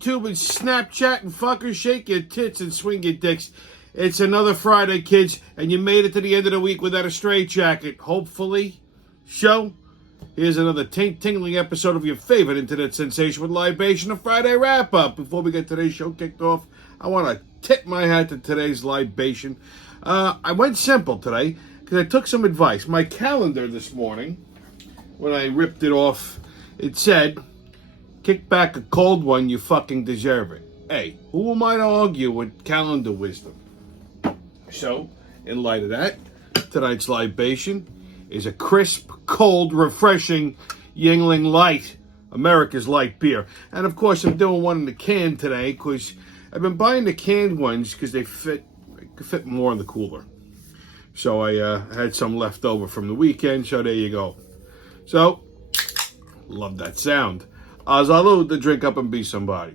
YouTube and Snapchat and fuckers, shake your tits and swing your dicks. It's another Friday, kids, and you made it to the end of the week without a straitjacket. Hopefully. So, here's another tingling episode of your favorite internet sensation with Libation, a Friday wrap-up. Before we get today's show kicked off, I want to tip my hat to today's Libation. I went simple today because I took some advice. My calendar this morning, when I ripped it off, it said, kick back a cold one, you fucking deserve it. Hey, who am I to argue with calendar wisdom? So, in light of that, tonight's libation is a crisp, cold, refreshing Yuengling Light, America's light beer. And of course, I'm doing one in the can today because I've been buying the canned ones because they fit more in the cooler. So I had some left over from the weekend, so there you go. So, love that sound. Salud, to drink up and be somebody.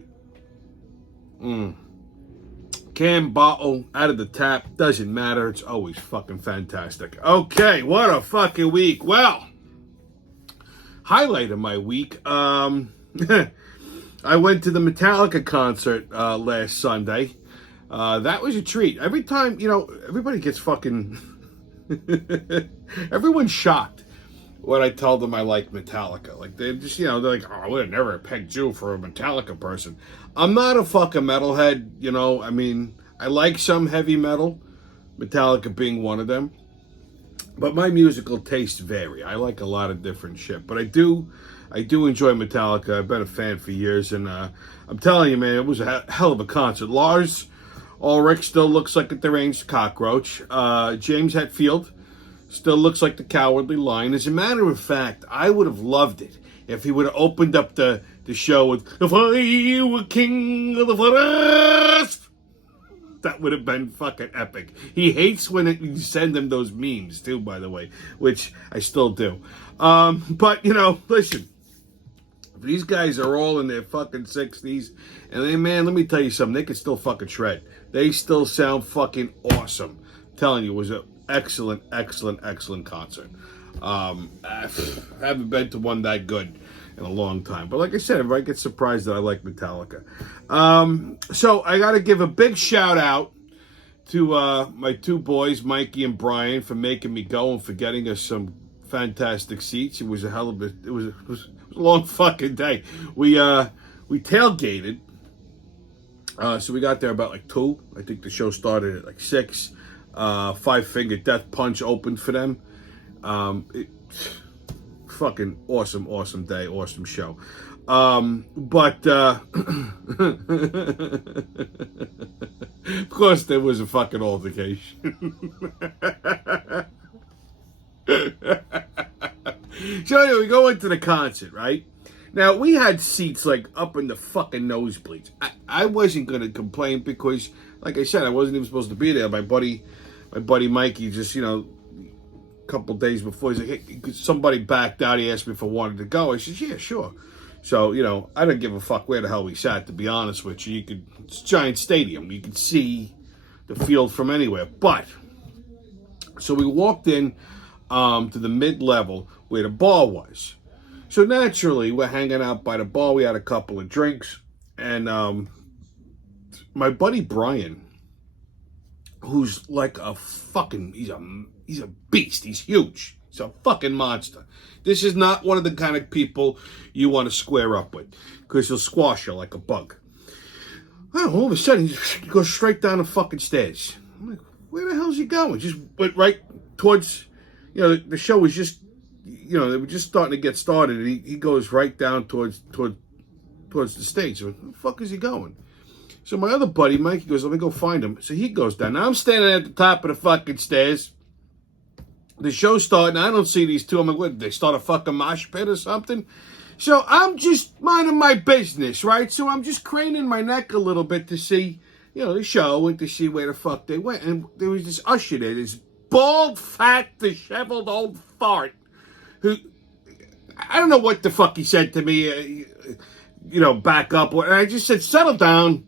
Can, bottle, out of the tap, doesn't matter. It's always fucking fantastic. Okay, what a fucking week. Well, highlight of my week, I went to the Metallica concert last Sunday. That was a treat. Every time, everybody gets fucking... Everyone's shocked when I tell them I like Metallica. Like, they're just, they're like, oh, I would have never pegged you for a Metallica person. I'm not a fucking metalhead, I like some heavy metal, Metallica being one of them. But my musical tastes vary. I like a lot of different shit. But I do enjoy Metallica. I've been a fan for years. And I'm telling you, man, it was a hell of a concert. Lars Ulrich still looks like a deranged cockroach. James Hetfield still looks like the Cowardly Lion. As a matter of fact, I would have loved it if he would have opened up the show with, if I were king of the forest. That would have been fucking epic. He hates when you send him those memes, too, by the way, which I still do. But, listen, these guys are all in their fucking 60s, and man, let me tell you something, they can still fucking shred. They still sound fucking awesome. I'm telling you, it was an excellent, excellent, excellent concert. I haven't been to one that good in a long time. But like I said, everybody gets surprised that I like Metallica. So I got to give a big shout out to my two boys, Mikey and Brian, for making me go and for getting us some fantastic seats. It was a hell of a, it was a long fucking day. We tailgated. So we got there about like 2. I think the show started at like 6. Five Finger Death Punch opened for them. Fucking awesome day, awesome show. But of course there was a fucking altercation. So anyway, we go into the concert, right? Now, we had seats like up in the fucking nosebleeds. I wasn't going to complain because, like I said, I wasn't even supposed to be there. My buddy Mikey just, a couple days before, he's like, hey, somebody backed out. He asked me if I wanted to go. I said, yeah, sure. So, I didn't give a fuck where the hell we sat, to be honest with you. It's a giant stadium. You could see the field from anywhere. But, so we walked in to the mid-level where the bar was. So naturally, we're hanging out by the bar. We had a couple of drinks. And my buddy Brian, who's like a fucking, he's a beast. He's huge. He's a fucking monster. This is not one of the kind of people you want to square up with because he'll squash you like a bug. All of a sudden, he goes straight down the fucking stairs. I'm like, where the hell's he going? Just went right towards, the show was just, they were just starting to get started. And he goes right down towards the stage. So, where the fuck is he going? So my other buddy, Mike, he goes, let me go find him. So he goes down. Now I'm standing at the top of the fucking stairs. The show's starting. I don't see these two. I'm like, what, did they start a fucking mosh pit or something? So I'm just minding my business, right? So I'm just craning my neck a little bit to see, the show and to see where the fuck they went. And there was this usher there, this bald, fat, disheveled old fart who, I don't know what the fuck he said to me, back up. And I just said, settle down.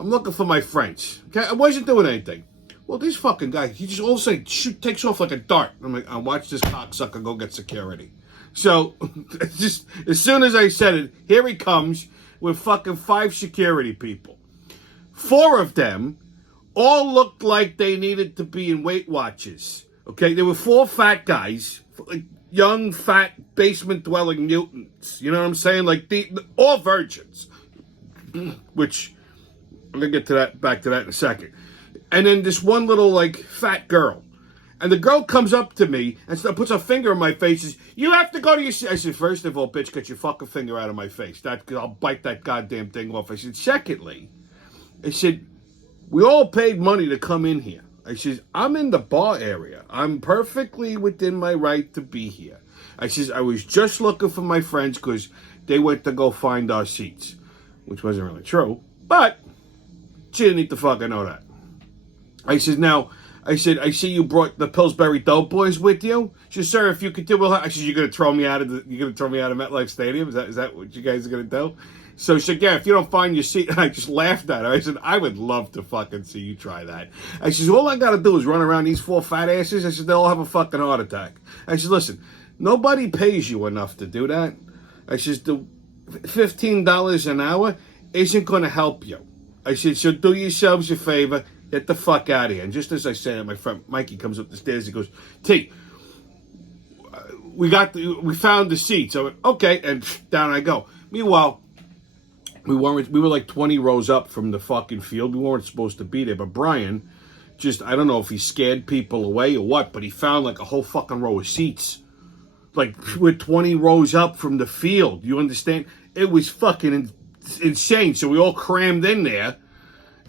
I'm looking for my friends. Okay, I wasn't doing anything. Well, this fucking guy, he just all of a sudden takes off like a dart. I'm like, I'll watch this cocksucker go get security. So, just as soon as I said it, here he comes. with fucking 5 security people. 4 of them all looked like they needed to be in Weight Watchers. Okay, there were 4 fat guys, like young, fat, basement-dwelling mutants. You know what I'm saying? Like, all virgins. Which, I'm going to get to that, back to that in a second. And then this one little, like, fat girl. And the girl comes up to me and puts her finger in my face and says, you have to go to your seat. I said, first of all, bitch, get your fucking finger out of my face. I'll bite that goddamn thing off. I said, secondly, I said, we all paid money to come in here. I says, I'm in the bar area. I'm perfectly within my right to be here. I says, I was just looking for my friends because they went to go find our seats. Which wasn't really true. But she didn't need to fucking know that. I said, now, I see you brought the Pillsbury Doughboys with you. She said, sir, if you could do it, I said, you're gonna throw me out of MetLife Stadium? Is that what you guys are gonna do? So she said, yeah, if you don't find your seat, and I just laughed at her. I said, I would love to fucking see you try that. I said, all I gotta do is run around these 4 fat asses. I said, they'll all have a fucking heart attack. I said, listen, nobody pays you enough to do that. I said, the $15 an hour isn't gonna help you. I said, so do yourselves a favor, get the fuck out of here. And just as I said, my friend Mikey comes up the stairs. He goes, T, we found the seats. I went, okay, and down I go. Meanwhile, we were like 20 rows up from the fucking field. We weren't supposed to be there, but Brian, I don't know if he scared people away or what, but he found like a whole fucking row of seats. Like, we're 20 rows up from the field. You understand? It was fucking insane. So we all crammed in there,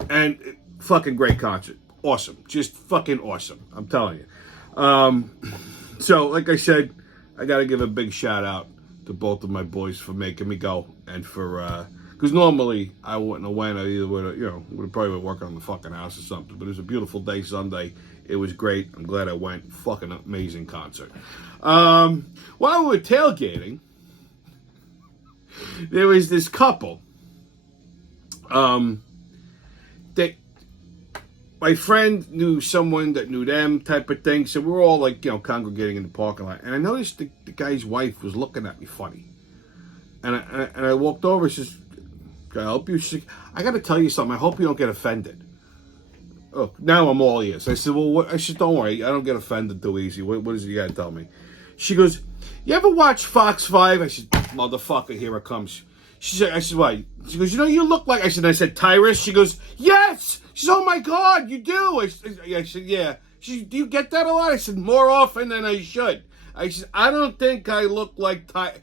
and fucking great concert. Awesome. Just fucking awesome. I'm telling you. So, like I said, I got to give a big shout out to both of my boys for making me go, and for, because normally I wouldn't have went. I either would have probably been working on the fucking house or something. But it was a beautiful day Sunday. It was great. I'm glad I went. Fucking amazing concert. While we were tailgating, there was this couple. My friend knew someone that knew them, type of thing. So we were all like, congregating in the parking lot. And I noticed the guy's wife was looking at me funny. And I walked over and says, can I help you? She said, I got to tell you something. I hope you don't get offended. Oh, now I'm all ears. I said, well, I said, don't worry. I don't get offended too easy. What is it you got to tell me? She goes, you ever watch Fox 5? I said, motherfucker, here it comes. I said, why? She goes, you look like, I said, Tyrus? She goes, yes! She said, oh my God, you do! I said, yeah. She said, do you get that a lot? I said, more often than I should. I said, I don't think I look like Tyrus.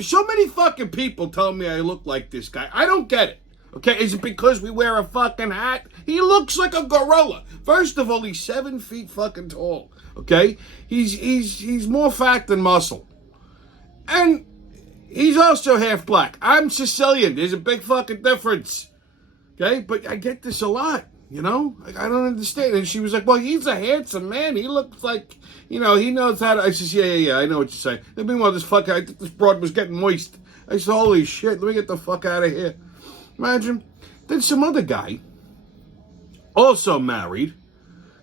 So many fucking people tell me I look like this guy. I don't get it. Okay, is it because we wear a fucking hat? He looks like a gorilla. First of all, he's 7 feet fucking tall. Okay, he's more fat than muscle, and he's also half black. I'm Sicilian. There's a big fucking difference. Okay, but I get this a lot. I don't understand. And she was like, well, he's a handsome man. He looks like, he knows how to. I said, yeah, I know what you're saying. Then meanwhile, this broad was getting moist. I said, holy shit, let me get the fuck out of here. Imagine. Then some other guy, also married,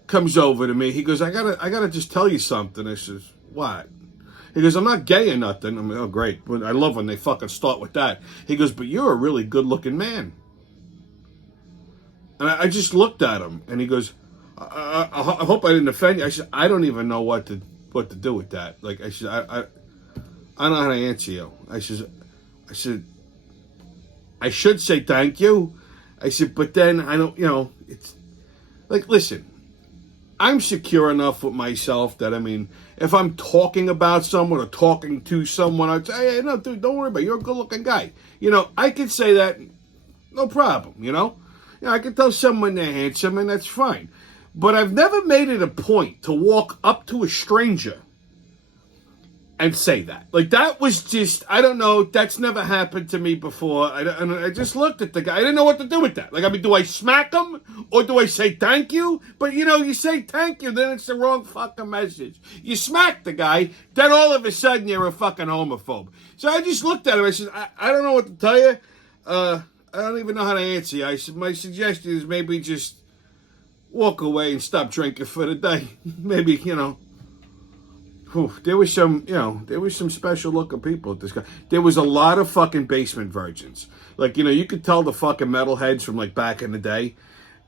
comes over to me. He goes, I gotta just tell you something. I says, what? He goes, I'm not gay or nothing. I'm like, oh, great. I love when they fucking start with that. He goes, but you're a really good-looking man. And I just looked at him, and he goes, I hope I didn't offend you. I said, I don't even know what to do with that. Like, I said, I don't know how to answer you. I said, I should say thank you. I said, but then I don't, it's like, listen, I'm secure enough with myself that, if I'm talking about someone or talking to someone, I'd say, hey, no, dude, don't worry about it. You're a good-looking guy. I could say that, no problem, I can tell someone they're handsome, and that's fine. But I've never made it a point to walk up to a stranger and say that. Like, that was just, I don't know, that's never happened to me before. I just looked at the guy. I didn't know what to do with that. Like, do I smack him or do I say thank you? But, you say thank you, then it's the wrong fucking message. You smack the guy, then all of a sudden you're a fucking homophobe. So I just looked at him. I said, I don't know what to tell you. I don't even know how to answer you. I said, my suggestion is maybe just walk away and stop drinking for the day. Maybe, there was some special looking people at this guy. There was a lot of fucking basement virgins. Like, you could tell the fucking metalheads from like back in the day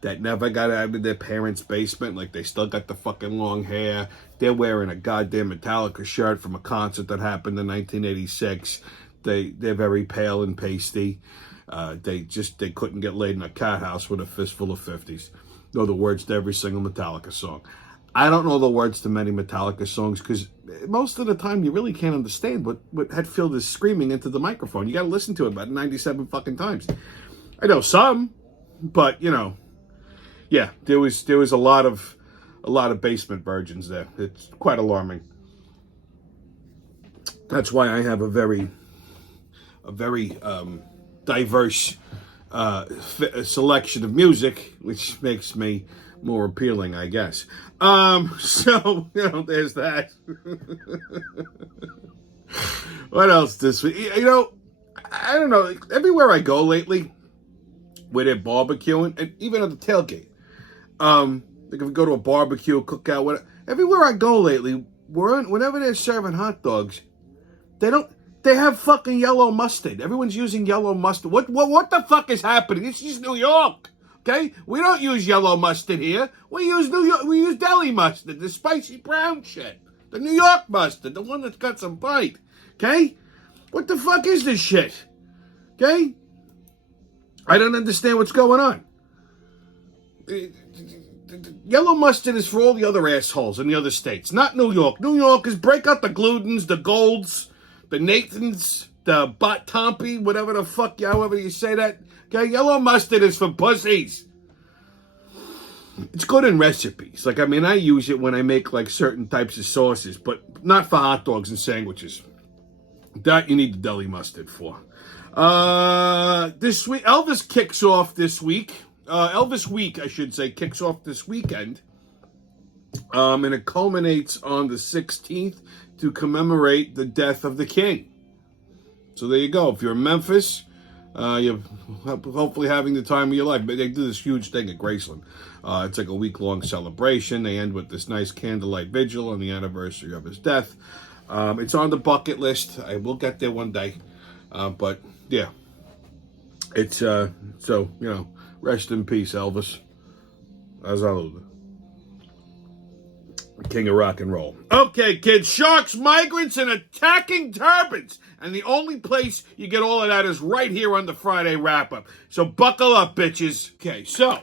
that never got out of their parents' basement. Like, they still got the fucking long hair. They're wearing a goddamn Metallica shirt from a concert that happened in 1986. They're very pale and pasty. They couldn't get laid in a cat house with a fistful of 50s. Know the words to every single Metallica song. I don't know the words to many Metallica songs because most of the time you really can't understand what Hetfield is screaming into the microphone. You got to listen to it about 97 fucking times. I know some, but yeah, there was a lot of basement virgins there. It's quite alarming. That's why I have a very diverse selection of music, which makes me more appealing, I guess. So there's that. What else this week? I don't know. Everywhere I go lately, where they're barbecuing, and even at the tailgate, like if we go to a barbecue, cookout, whatever. Everywhere I go lately, whenever they're serving hot dogs, they have fucking yellow mustard. Everyone's using yellow mustard. What the fuck is happening? This is New York. Okay? We don't use yellow mustard here. We use deli mustard, the spicy brown shit. The New York mustard, the one that's got some bite. Okay? What the fuck is this shit? Okay? I don't understand what's going on. Yellow mustard is for all the other assholes in the other states, not New York. New York is break out the Glutens, the Golds, the Nathans, the Tompi, whatever the fuck, however you say that. Okay, yellow mustard is for pussies. It's good in recipes. Like, I use it when I make, like, certain types of sauces, but not for hot dogs and sandwiches. That you need the deli mustard for. This week, Elvis kicks off this week. Elvis Week, I should say, kicks off this weekend. And it culminates on the 16th to commemorate the death of the king. So there you go. If you're in Memphis, you're hopefully having the time of your life. But they do this huge thing at Graceland. It's like a week-long celebration. They end with this nice candlelight vigil on the anniversary of his death. It's on the bucket list. I will get there one day. But, yeah. It's, rest in peace, Elvis. Azalud. King of rock and roll. Okay, kids. Sharks, migrants, and attacking turbans. And the only place you get all of that is right here on the Friday wrap-up. So buckle up, bitches. Okay, so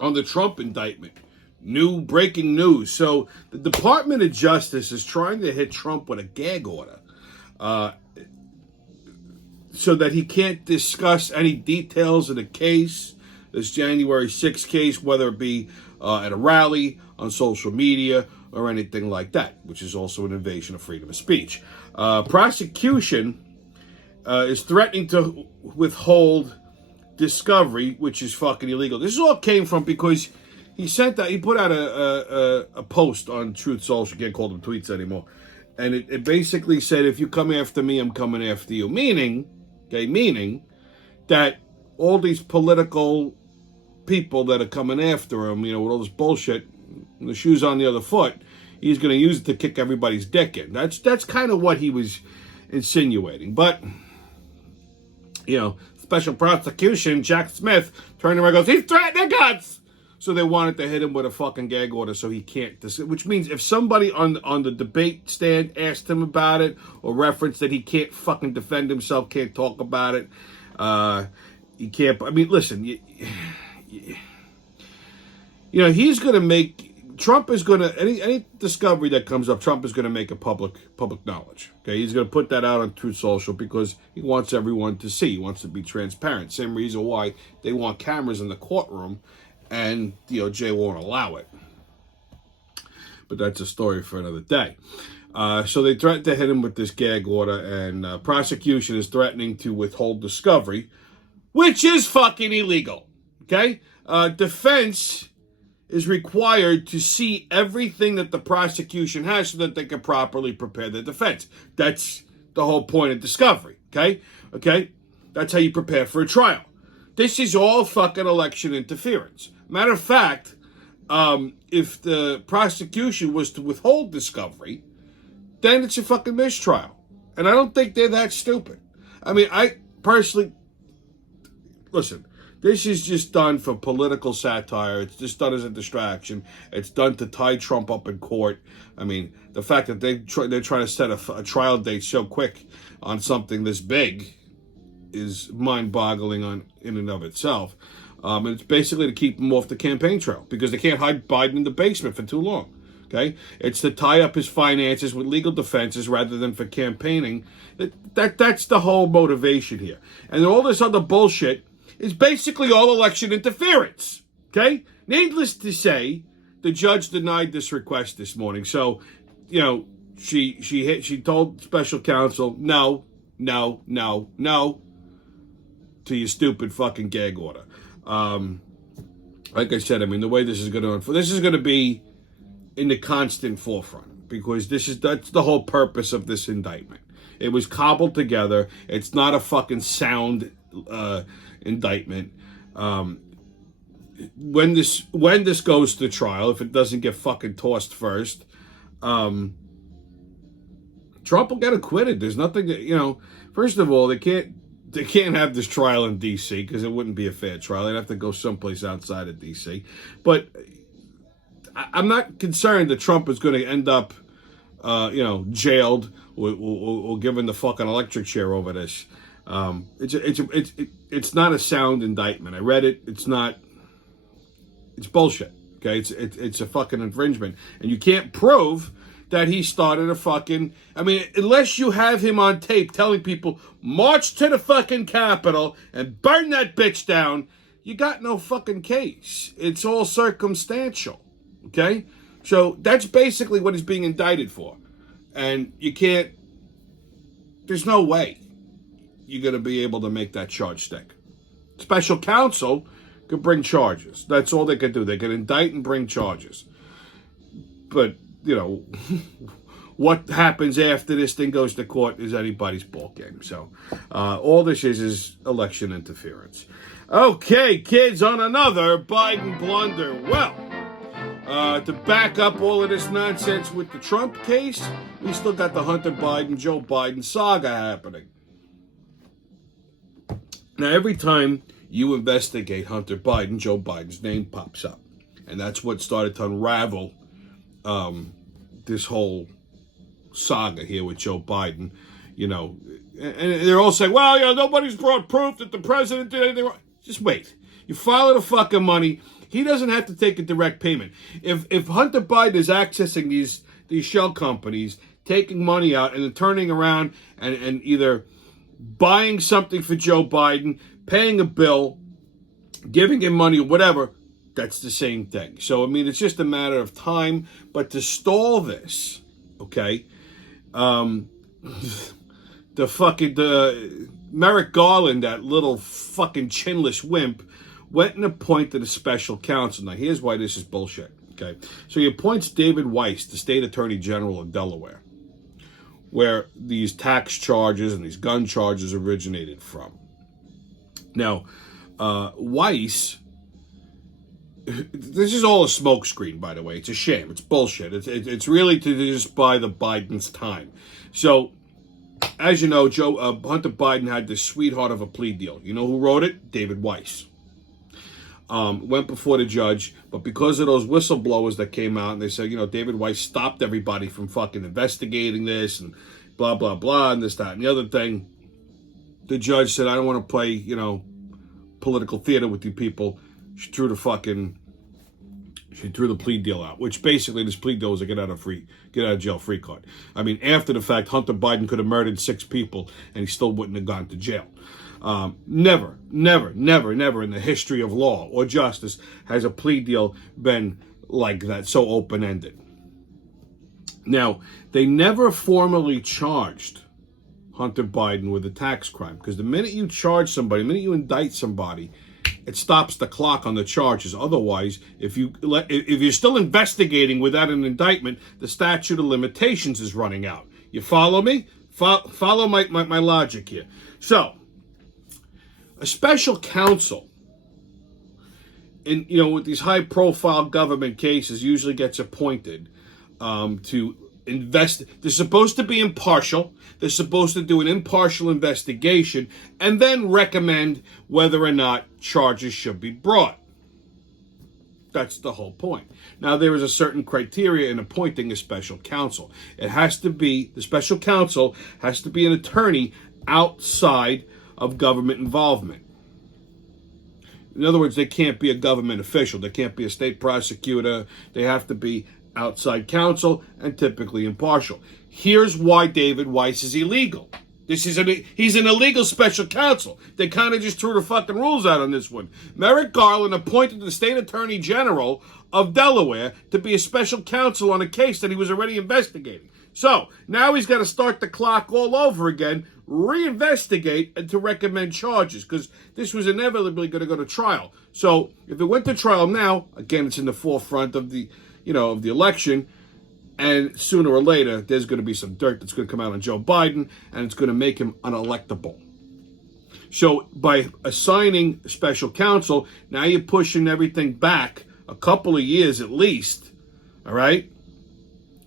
on the Trump indictment, new breaking news. So the Department of Justice is trying to hit Trump with a gag order so that he can't discuss any details of the case, this January 6th case, whether it be at a rally, on social media, or anything like that, which is also an invasion of freedom of speech. Prosecution is threatening to withhold discovery, which is fucking illegal. This all came from because he put out a post on Truth Social. You can't call them tweets anymore. And it basically said, if you come after me, I'm coming after you. Meaning that all these political people that are coming after him, with all this bullshit, the shoes on the other foot, he's going to use it to kick everybody's dick in. That's kind of what he was insinuating. But, special prosecution, Jack Smith, turned around and goes, he's threatening guns! So they wanted to hit him with a fucking gag order so he can't. Which means if somebody on the debate stand asked him about it or referenced that he can't fucking defend himself, can't talk about it, he can't. Listen, he's going to make. Trump is going to, any discovery that comes up, Trump is going to make it public knowledge. Okay, he's going to put that out on Truth Social because he wants everyone to see. He wants to be transparent. Same reason why they want cameras in the courtroom, and DOJ won't allow it. But that's a story for another day. So they threatened to hit him with this gag order, and prosecution is threatening to withhold discovery, which is fucking illegal. Okay, defense is required to see everything that the prosecution has so that they can properly prepare their defense. That's the whole point of discovery, okay? That's how you prepare for a trial. This is all fucking election interference. Matter of fact, if the prosecution was to withhold discovery, then it's a fucking mistrial. And I don't think they're that stupid. I mean, I personally, listen, this is just done for political satire. It's just done as a distraction. It's done to tie Trump up in court. I mean, the fact that they're trying to set a trial date so quick on something this big is mind-boggling in and of itself. And it's basically to keep him off the campaign trail because they can't hide Biden in the basement for too long. Okay, it's to tie up his finances with legal defenses rather than for campaigning. That's the whole motivation here. And all this other bullshit is basically all election interference. Okay, needless to say, the judge denied this request this morning. So, you know, she told special counsel no to your stupid fucking gag order. Like I said, I mean, the way this is going to unfold, this is going to be in the constant forefront because that's the whole purpose of this indictment. It was cobbled together. It's not a fucking sound indictment. When this goes to trial, if it doesn't get fucking tossed first, Trump will get acquitted. There's nothing that, you know. First of all, they can't have this trial in D.C. because it wouldn't be a fair trial. They'd have to go someplace outside of D.C. But I'm not concerned that Trump is going to end up, jailed or given the fucking electric chair over this. It's not a sound indictment. I read it. It's not. It's bullshit. Okay, it's a fucking infringement, and you can't prove that he started a fucking. I mean, unless you have him on tape telling people march to the fucking Capitol and burn that bitch down, you got no fucking case. It's all circumstantial. Okay, so that's basically what he's being indicted for, and you can't. There's no way you're going to be able to make that charge stick. Special counsel could bring charges. That's all they could do. They could indict and bring charges. But, you know, what happens after this thing goes to court is anybody's ball game. So all this is election interference. Okay, kids, on another Biden blunder. Well, to back up all of this nonsense with the Trump case, we still got the Hunter Biden, Joe Biden saga happening. Now, every time you investigate Hunter Biden, Joe Biden's name pops up. And that's what started to unravel this whole saga here with Joe Biden. You know, and they're all saying, well, you know, nobody's brought proof that the president did anything wrong. Just wait. You follow the fucking money. He doesn't have to take a direct payment. If Hunter Biden is accessing these shell companies, taking money out and then turning around and either buying something for Joe Biden, paying a bill, giving him money or whatever, that's the same thing. So, I mean, it's just a matter of time. But to stall this, okay, the Merrick Garland, that little fucking chinless wimp, went and appointed a special counsel. Now, here's why this is bullshit, okay? So he appoints David Weiss, the state attorney general of Delaware, where these tax charges and these gun charges originated from. Now, Weiss, this is all a smokescreen, by the way. It's a shame. It's bullshit. It's really to just buy the Biden's time. So, as you know, Hunter Biden had this sweetheart of a plea deal. You know who wrote it? David Weiss. Went before the judge, but because of those whistleblowers that came out and they said, you know, David Weiss stopped everybody from fucking investigating this and blah, blah, blah, and this, that, and the other thing, the judge said, I don't want to play, you know, political theater with you people. She threw the plea deal out, which basically this plea deal was a get out of jail free card. I mean, after the fact, Hunter Biden could have murdered 6 people and he still wouldn't have gone to jail. Never in the history of law or justice has a plea deal been like that, so open-ended. Now, they never formally charged Hunter Biden with a tax crime because the minute you charge somebody, the minute you indict somebody, it stops the clock on the charges. Otherwise, if you're still investigating without an indictment, the statute of limitations is running out. You follow me? Follow my logic here. So, a special counsel, with these high-profile government cases, usually gets appointed to They're supposed to be impartial. They're supposed to do an impartial investigation and then recommend whether or not charges should be brought. That's the whole point. Now, there is a certain criteria in appointing a special counsel. The special counsel has to be an attorney outside of government involvement. In other words, they can't be a government official. They can't be a state prosecutor. They have to be outside counsel and typically impartial. Here's why David Weiss is illegal. He's an illegal special counsel. They kind of just threw the fucking rules out on this one. Merrick Garland appointed the state attorney general of Delaware to be a special counsel on a case that he was already investigating. So now he's got to start the clock all over again, reinvestigate, and to recommend charges, because this was inevitably going to go to trial. So if it went to trial now, again, it's in the forefront of the election. And sooner or later, there's going to be some dirt that's going to come out on Joe Biden, and it's going to make him unelectable. So by assigning special counsel, now you're pushing everything back a couple of years at least. All right?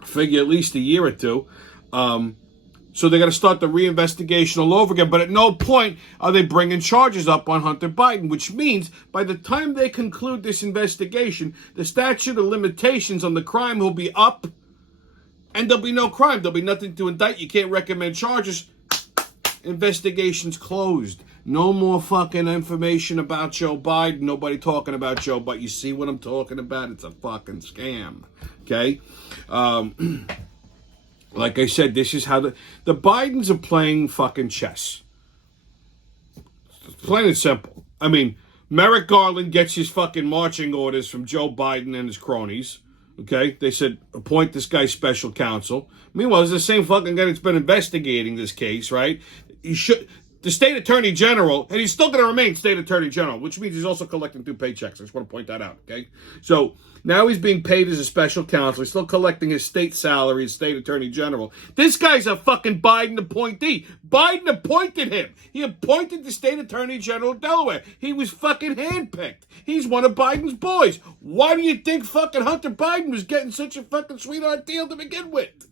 Figure at least a year or two. So they're going to start the reinvestigation all over again. But at no point are they bringing charges up on Hunter Biden, which means by the time they conclude this investigation, the statute of limitations on the crime will be up. And there'll be no crime. There'll be nothing to indict. You can't recommend charges. Investigation's closed. No more fucking information about Joe Biden. Nobody talking about Joe Biden. You see what I'm talking about? It's a fucking scam. Okay? Like I said, this is how the Bidens are playing fucking chess. It's plain and simple. I mean, Merrick Garland gets his fucking marching orders from Joe Biden and his cronies. Okay, they said, appoint this guy special counsel. Meanwhile, it's the same fucking guy that's been investigating this case, right? The state attorney general, and he's still going to remain state attorney general, which means he's also collecting 2 paychecks. I just want to point that out, okay? So now he's being paid as a special counsel. He's still collecting his state salary as state attorney general. This guy's a fucking Biden appointee. Biden appointed him. He appointed the state attorney general of Delaware. He was fucking handpicked. He's one of Biden's boys. Why do you think fucking Hunter Biden was getting such a fucking sweetheart deal to begin with?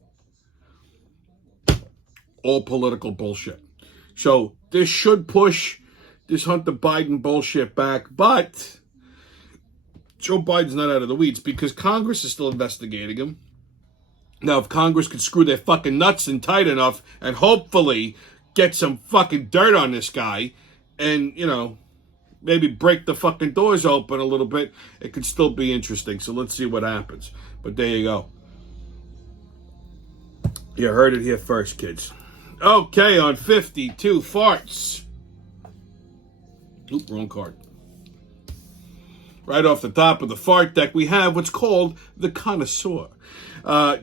All political bullshit. So this should push this Hunter Biden bullshit back, but Joe Biden's not out of the weeds because Congress is still investigating him. Now, if Congress could screw their fucking nuts in tight enough and hopefully get some fucking dirt on this guy and, maybe break the fucking doors open a little bit, it could still be interesting. So let's see what happens. But there you go. You heard it here first, kids. Okay, on 52 farts. Oop, wrong card. Right off the top of the fart deck, we have what's called the connoisseur.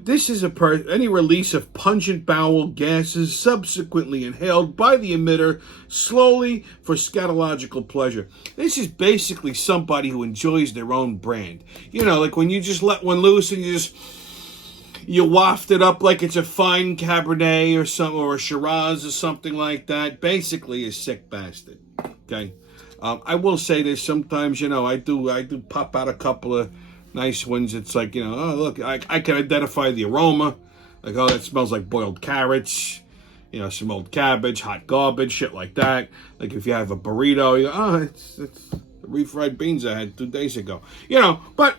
This is any release of pungent bowel gases subsequently inhaled by the emitter slowly for scatological pleasure. This is basically somebody who enjoys their own brand. Like when you just let one loose and you waft it up like it's a fine Cabernet or a Shiraz or something like that. Basically, a sick bastard. Okay, I will say this. Sometimes, I do pop out a couple of nice ones. It's like, oh look, I can identify the aroma. Like, oh, that smells like boiled carrots. Some old cabbage, hot garbage, shit like that. Like if you have a burrito, you go, oh, it's the refried beans I had 2 days ago. But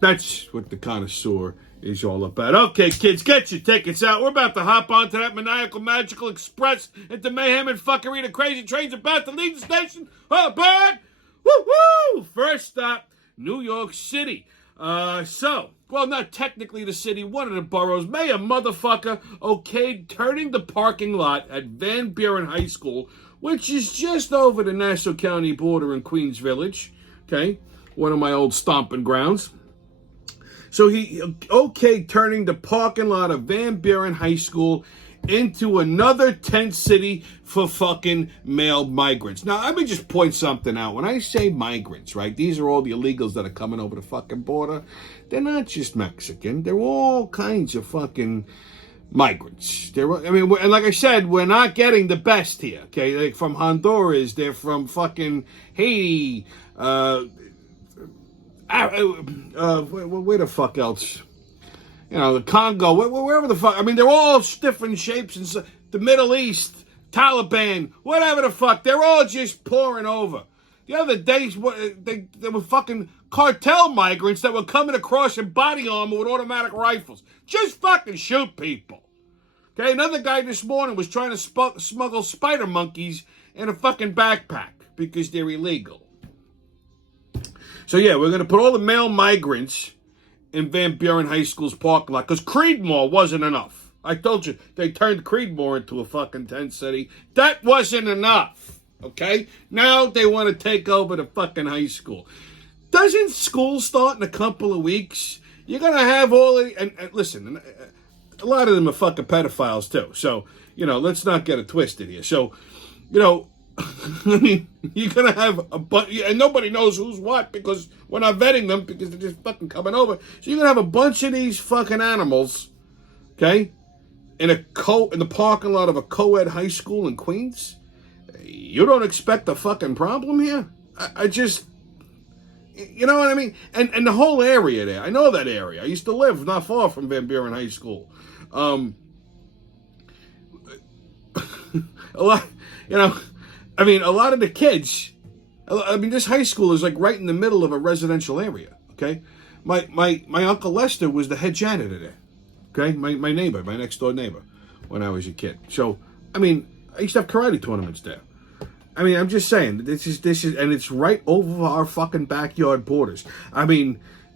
that's what the connoisseur is all about. Okay, kids, get your tickets out. We're about to hop onto that maniacal, magical express into mayhem and fuckery. The crazy train's about to leave the station. Oh, bird! Woo-woo! First stop, New York City. Not technically the city, one of the boroughs. May a motherfucker okayed turning the parking lot at Van Buren High School, which is just over the Nassau County border in Queens Village. Okay, one of my old stomping grounds. So he okayed turning the parking lot of Van Buren High School into another tent city for fucking male migrants. Now, let me just point something out. When I say migrants, right, these are all the illegals that are coming over the fucking border. They're not just Mexican. They're all kinds of fucking migrants. And like I said, we're not getting the best here, okay? They're from Honduras. They're from fucking Haiti. Where the fuck else? the Congo, wherever the fuck. I mean, they're all different shapes. And the Middle East, Taliban, whatever the fuck. They're all just pouring over. The other day, they were fucking cartel migrants that were coming across in body armor with automatic rifles. Just fucking shoot people. Okay, another guy this morning was trying to smuggle spider monkeys in a fucking backpack because they're illegal. So yeah, we're going to put all the male migrants in Van Buren High School's parking lot because Creedmoor wasn't enough. I told you, they turned Creedmoor into a fucking tent city. That wasn't enough, okay? Now they want to take over the fucking high school. Doesn't school start in a couple of weeks? You're going to have all the... And listen, a lot of them are fucking pedophiles too. So, let's not get it twisted here. So, I mean, you're going to have a bunch... And nobody knows who's what because we're not vetting them because they're just fucking coming over. So you're going to have a bunch of these fucking animals, okay, in the parking lot of a co-ed high school in Queens. You don't expect a fucking problem here? I just... You know what I mean? And the whole area there. I know that area. I used to live not far from Van Buren High School. A lot, a lot of the kids, this high school is like right in the middle of a residential area, okay? My Uncle Lester was the head janitor there, okay? My neighbor, my next door neighbor when I was a kid. So, I used to have karate tournaments there. I'm just saying, this is, and it's right over our fucking backyard borders.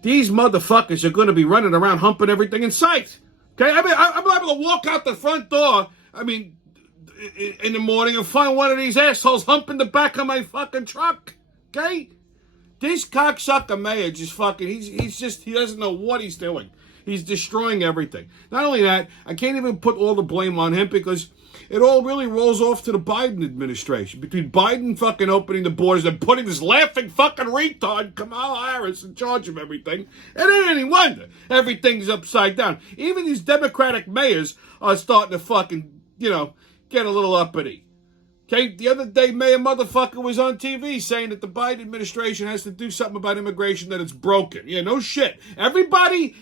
These motherfuckers are going to be running around humping everything in sight. Okay, I'm able to walk out the front door, in the morning and find one of these assholes humping the back of my fucking truck. Okay? This cocksucker mayor just fucking, he doesn't know what he's doing. He's destroying everything. Not only that, I can't even put all the blame on him because it all really rolls off to the Biden administration. Between Biden fucking opening the borders and putting this laughing fucking retard, Kamala Harris, in charge of everything. And it ain't any wonder everything's upside down. Even these Democratic mayors are starting to fucking, get a little uppity. Okay, the other day, Mayor motherfucker was on TV saying that the Biden administration has to do something about immigration, that it's broken. Yeah, no shit. Everybody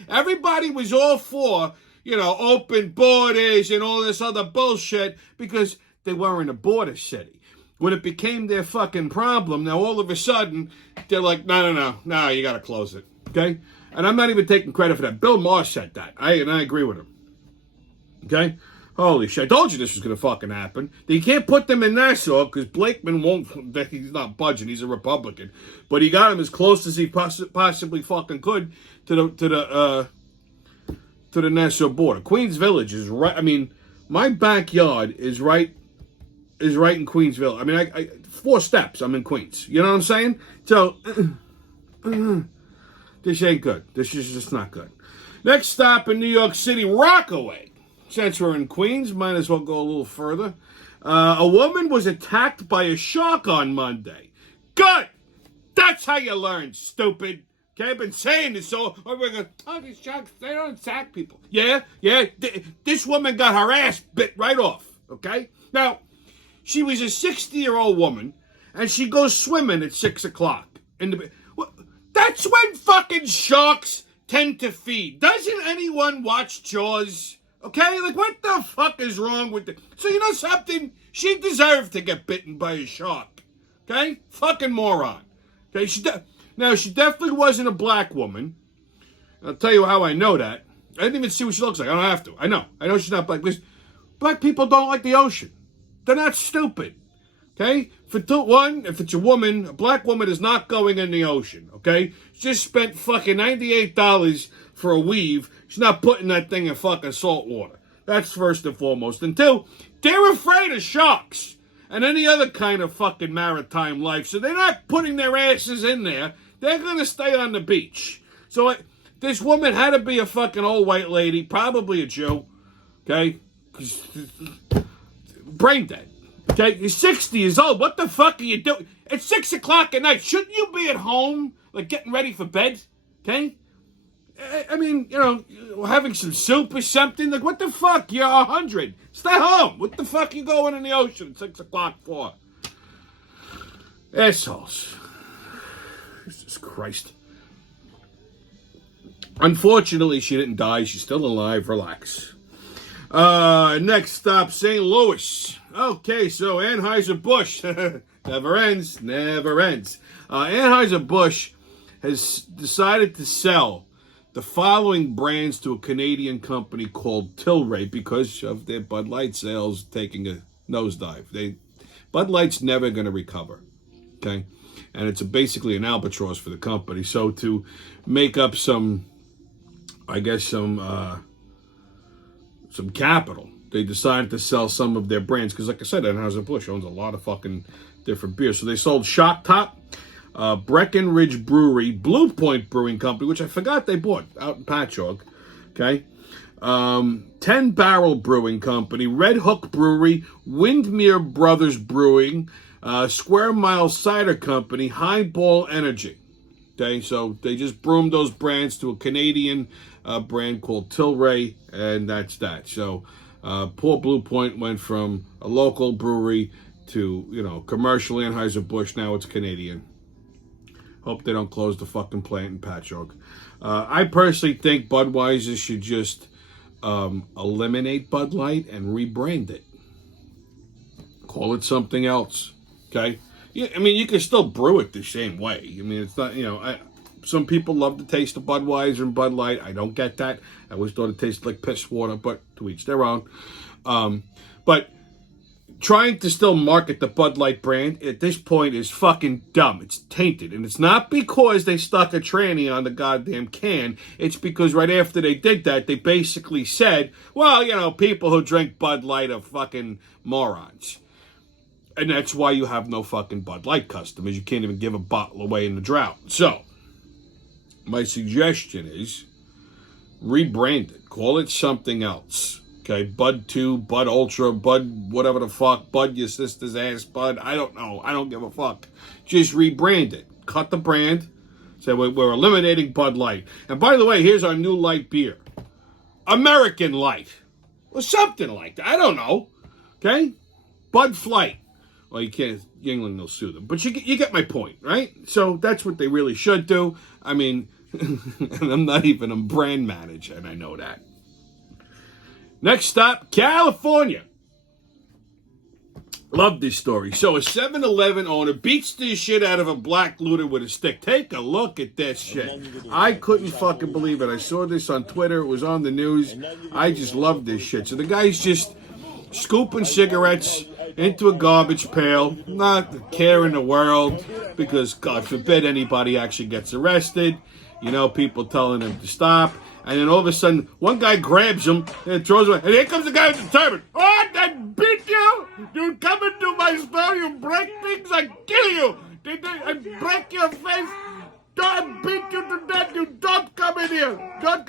was all for, open borders and all this other bullshit because they weren't a border city. When it became their fucking problem, now all of a sudden, they're like, no, you gotta close it. Okay? And I'm not even taking credit for that. Bill Maher said that. I agree with him. Okay? Holy shit. I told you this was going to fucking happen. You can't put them in Nassau because Blakeman won't... He's not budging. He's a Republican. But he got him as close as he possibly fucking could to the Nassau border. Queens Village is right... my backyard is right in Queens Village. I 4 steps, I'm in Queens. You know what I'm saying? So... this ain't good. This is just not good. Next stop in New York City, Rockaway. Since we're in Queens, might as well go a little further. A woman was attacked by a shark on Monday. Good! That's how you learn, stupid. Okay, I've been saying this so... these sharks, they don't attack people. Yeah. This woman got her ass bit right off, okay? Now, she was a 60-year-old woman, and she goes swimming at 6 o'clock. That's when fucking sharks tend to feed. Doesn't anyone watch Jaws? Okay, what the fuck is wrong with it? So you know something? She deserved to get bitten by a shark. Okay? Fucking moron. Okay, she definitely wasn't a black woman. I'll tell you how I know that. I didn't even see what she looks like. I don't have to. I know she's not black. Because black people don't like the ocean. They're not stupid. Okay? If it's a woman, a black woman is not going in the ocean. Okay? She just spent fucking $98 for a weave. She's not putting that thing in fucking salt water. That's first and foremost. And 2, they're afraid of sharks and any other kind of fucking maritime life. So they're not putting their asses in there. They're going to stay on the beach. So this woman had to be a fucking old white lady, probably a Jew. Okay? Brain dead. Okay? You're 60 years old. What the fuck are you doing? It's 6 o'clock at night. Shouldn't you be at home, getting ready for bed? Okay? Having some soup or something. What the fuck? You're 100. Stay home. What the fuck you going in the ocean at 6 o'clock for? Assholes. Jesus Christ. Unfortunately, she didn't die. She's still alive. Relax. Next stop, St. Louis. Okay, so Anheuser-Busch. Never ends. Never ends. Anheuser-Busch has decided to sell the following brands to a Canadian company called Tilray because of their Bud Light sales taking a nosedive. Bud Light's never going to recover, okay? And it's basically an albatross for the company. So to make up some capital, they decided to sell some of their brands because, like I said, Anheuser-Busch owns a lot of fucking different beers. So they sold Shock Top, Breckenridge Brewery, Blue Point Brewing Company, which I forgot they bought out in Patchogue, okay? 10 Barrel Brewing Company, Red Hook Brewery, Windmere Brothers Brewing, Square Mile Cider Company, Highball Energy. Okay, so they just broomed those brands to a Canadian brand called Tilray, and that's that. So poor Blue Point went from a local brewery to, commercial Anheuser-Busch. Now it's Canadian. Hope they don't close the fucking plant in Patchogue. I personally think Budweiser should just eliminate Bud Light and rebrand it. Call it something else, okay? Yeah, I mean, you can still brew it the same way. I mean, it's not, some people love the taste of Budweiser and Bud Light. I don't get that. I always thought it tasted like piss water, but to each their own. But trying to still market the Bud Light brand at this point is fucking dumb. It's tainted. And it's not because they stuck a tranny on the goddamn can. It's because right after they did that, they basically said, well, people who drink Bud Light are fucking morons. And that's why you have no fucking Bud Light customers. You can't even give a bottle away in the drought. So, my suggestion is rebrand it. Call it something else. Okay, Bud 2, Bud Ultra, Bud whatever the fuck, Bud your sister's ass, Bud. I don't know. I don't give a fuck. Just rebrand it. Cut the brand. Say we're eliminating Bud Light. And by the way, here's our new light beer. American Light. Or something like that. I don't know. Okay? Bud Flight. Well, you can't. Yingling will sue them. But you get my point, right? So that's what they really should do. I mean, and I'm not even a brand manager, and I know that. Next stop, California. Love this story. So a 7-Eleven owner beats the shit out of a black looter with a stick. Take a look at this shit. I couldn't fucking believe it. I saw this on Twitter. It was on the news. I just love this shit. So the guy's just scooping cigarettes into a garbage pail. Not a care in the world because, God forbid, anybody actually gets arrested. People telling him to stop. And then all of a sudden, one guy grabs him and throws him away. And here comes the guy with the turban. Oh, I beat you! You come into my store, you break things, I kill you! I break your face! Don't beat you to death, you don't come in here!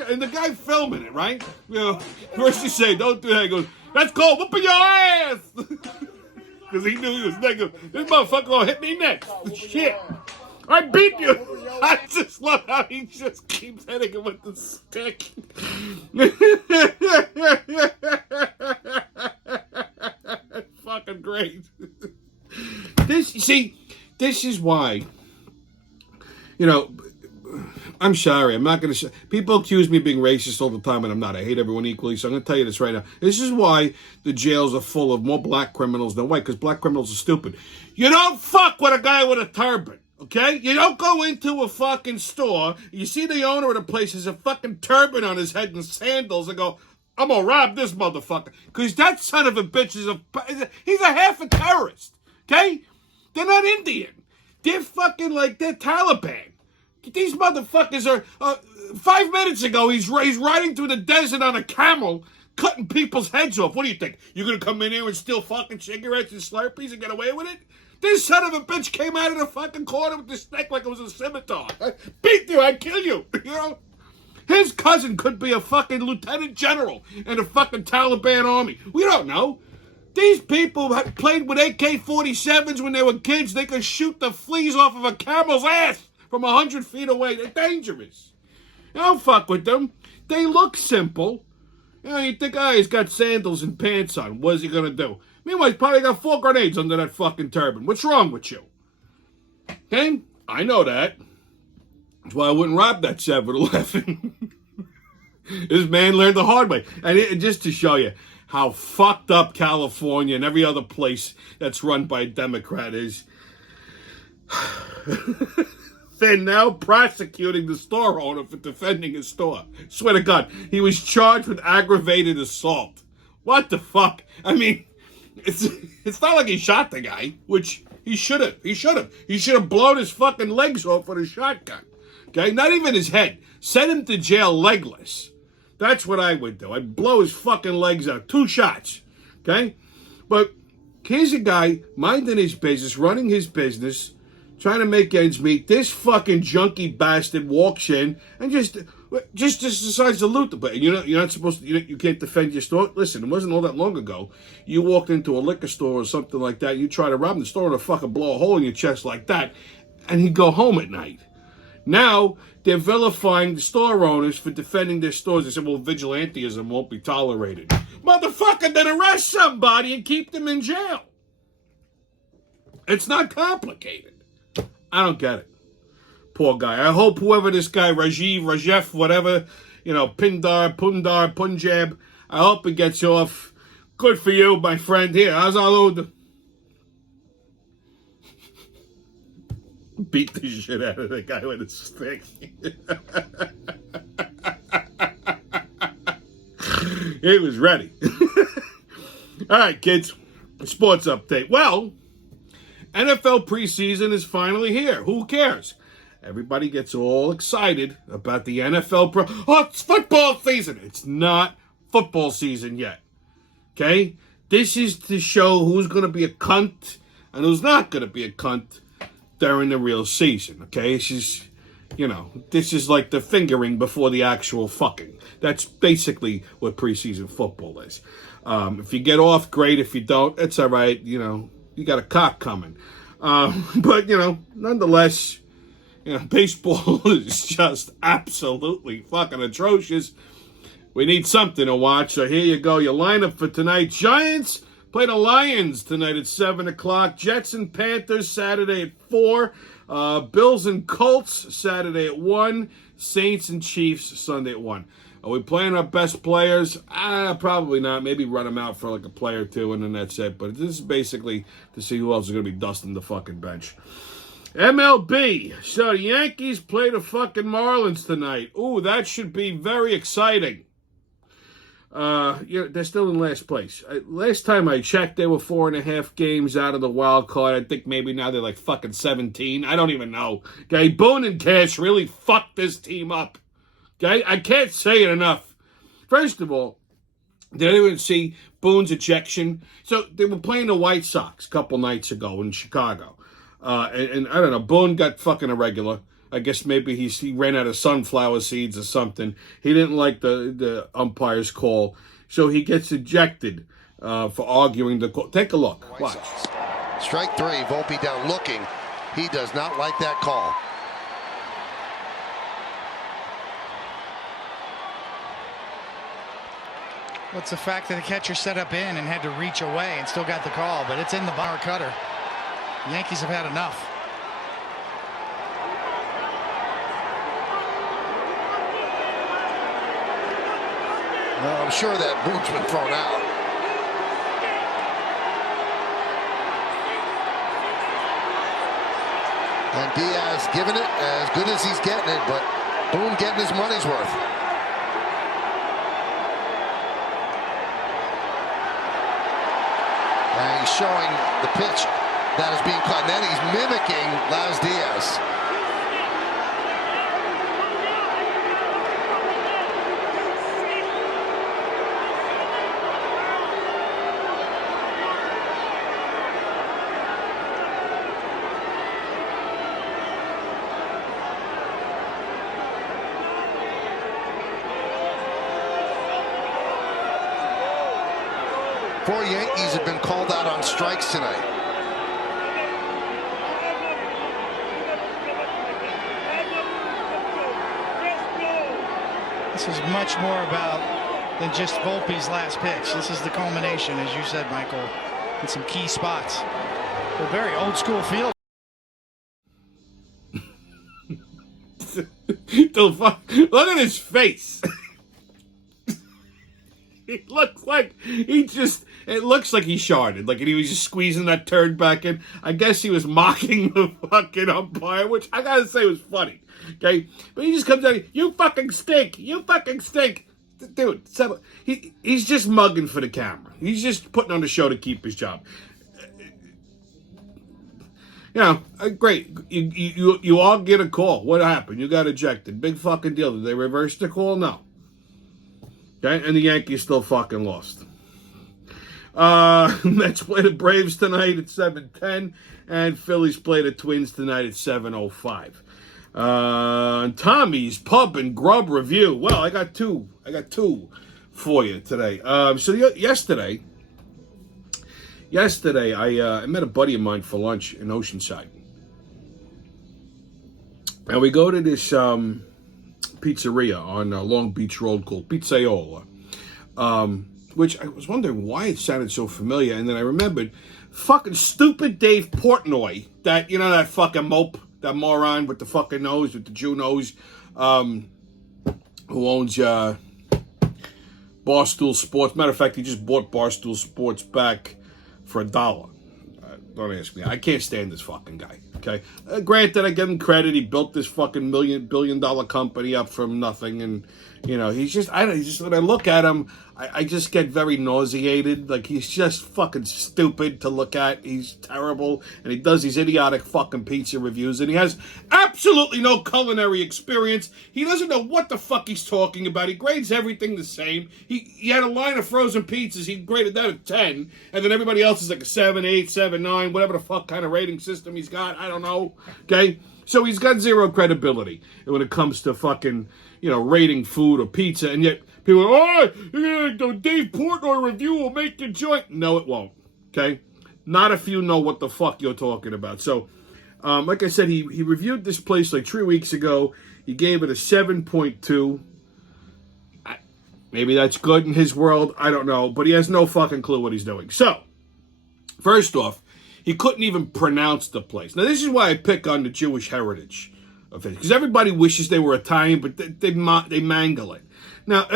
And the guy filming it, right? First you say, don't do that. He goes, that's called whooping your ass! Because he knew he was negative. This motherfucker gonna hit me next. Shit! I beat you! I just love how he just keeps hitting him with the stick. That's fucking great. This is why, I'm sorry, I'm not going to say, people accuse me of being racist all the time, and I'm not. I hate everyone equally, so I'm going to tell you this right now. This is why the jails are full of more black criminals than white, because black criminals are stupid. You don't fuck with a guy with a turban. Okay? You don't go into a fucking store, you see the owner of the place has a fucking turban on his head and sandals and go, I'm gonna rob this motherfucker. Because that son of a bitch he's a half a terrorist. Okay? They're not Indian. They're fucking they're Taliban. These motherfuckers are, 5 minutes ago, he's riding through the desert on a camel, cutting people's heads off. What do you think? You're gonna come in here and steal fucking cigarettes and Slurpees and get away with it? This son of a bitch came out of the fucking corner with the stick like it was a scimitar. I beat you, I'd kill you, His cousin could be a fucking lieutenant general in the fucking Taliban army. We don't know. These people played with AK-47s when they were kids. They could shoot the fleas off of a camel's ass from 100 feet away. They're dangerous. Don't fuck with them. They look simple. You think, he's got sandals and pants on. What is he going to do? Meanwhile, he's probably got 4 grenades under that fucking turban. What's wrong with you? Okay? I know that. That's why I wouldn't rob that 7-Eleven. This man learned the hard way. And just to show you how fucked up California and every other place that's run by a Democrat is, they're now prosecuting the store owner for defending his store. Swear to God, he was charged with aggravated assault. What the fuck? I mean, it's not like he shot the guy, which he should have. He should have blown his fucking legs off with a shotgun. Okay? Not even his head. Send him to jail legless. That's what I would do. I'd blow his fucking legs out. 2 shots. Okay? But here's a guy minding his business, running his business, trying to make ends meet. This fucking junkie bastard walks in and just decides to loot the place. You're not supposed to. You can't defend your store. Listen, it wasn't all that long ago. You walked into a liquor store or something like that. You try to rob the store and fucking blow a hole in your chest like that, and he'd go home at night. Now they're vilifying the store owners for defending their stores. They said, "Well, vigilantism won't be tolerated." Motherfucker, then arrest somebody and keep them in jail. It's not complicated. I don't get it. Poor guy. I hope whoever this guy, Rajef, whatever, Pundar, Punjab, I hope he gets off. Good for you, my friend. Here, how's our load? Beat the shit out of the guy with a stick. He was ready. All right, kids. Sports update. Well, NFL preseason is finally here. Who cares? Everybody gets all excited about the NFL it's football season. It's not football season yet. Okay? This is to show who's going to be a cunt and who's not going to be a cunt during the real season. Okay? This is like the fingering before the actual fucking. That's basically what preseason football is. If you get off, great. If you don't, it's all right. You got a cock coming. But, nonetheless, baseball is just absolutely fucking atrocious. We need something to watch, so here you go. Your lineup for tonight. Giants play the Lions tonight at 7 o'clock. Jets and Panthers Saturday at 4. Bills and Colts Saturday at 1. Saints and Chiefs Sunday at 1. Are we playing our best players? Probably not. Maybe run them out for like a play or two, and then that's it. But this is basically to see who else is going to be dusting the fucking bench. MLB. So the Yankees play the fucking Marlins tonight. Ooh, that should be very exciting. They're still in last place. Last time I checked, they were 4.5 games out of the wild card. I think maybe now they're like fucking 17. I don't even know. Okay, Boone and Cash really fucked this team up. Okay, I can't say it enough. First of all, did anyone see Boone's ejection? So they were playing the White Sox a couple nights ago in Chicago. And I don't know, Boone got fucking irregular. I guess maybe he ran out of sunflower seeds or something. He didn't like the umpire's call. So he gets ejected for arguing the call. Take a look. Watch. Strike 3, Volpe down looking. He does not like that call. What's the fact that the catcher set up in and had to reach away and still got the call, but it's in the bar cutter. The Yankees have had enough. Well, I'm sure that Boone's been thrown out. And Diaz giving it as good as he's getting it, but Boone getting his money's worth. And he's showing the pitch that is being caught. And then he's mimicking Laz Diaz. Four Yankees have been called out on strikes tonight. This is much more about than just Volpe's last pitch. This is the culmination, as you said, Michael, in some key spots. A very old school field. Look at his face. He looks like it looks like he sharded. Like he was just squeezing that turd back in. I guess he was mocking the fucking umpire, which I gotta say was funny. Okay? But he just comes out, you fucking stink. You fucking stink. Dude, settle. He's just mugging for the camera. He's just putting on the show to keep his job. You know, great. You all get a call. What happened? You got ejected. Big fucking deal. Did they reverse the call? No. Okay, and the Yankees still fucking lost. Mets play the Braves tonight at 7:10, and Phillies play the Twins tonight at 7:05. Tommy's Pub and Grub review. Well, I got two for you today. So yesterday, I met a buddy of mine for lunch in Oceanside. And we go to this pizzeria on Long Beach Road called Pizzaiola, which I was wondering why it sounded so familiar. And then I remembered fucking stupid Dave Portnoy, that fucking mope, that moron with the fucking nose, with the Jew nose, who owns Barstool Sports. Matter of fact, he just bought Barstool Sports back for $1. Don't ask me. I can't stand this fucking guy. Okay. Granted, I give him credit. He built this fucking billion-dollar company up from nothing, and he's just. When I look at him, I just get very nauseated. Like, he's just fucking stupid to look at. He's terrible, and he does these idiotic fucking pizza reviews, and he has absolutely no culinary experience. He doesn't know what the fuck he's talking about. He grades everything the same. He had a line of frozen pizzas. He graded that at 10, and then everybody else is like a 7, 8, 7, 9, whatever the fuck kind of rating system he's got. I don't know. Okay? So he's got zero credibility when it comes to fucking, rating food or pizza, and yet people are, the Dave Portnoy review will make your joint. No, it won't. Okay? Not if you know what the fuck you're talking about. So, like I said, he reviewed this place like 3 weeks ago. He gave it a 7.2. Maybe that's good in his world. I don't know. But he has no fucking clue what he's doing. So, first off, he couldn't even pronounce the place. Now, this is why I pick on the Jewish heritage of it. Because everybody wishes they were Italian, but they mangle it. Now,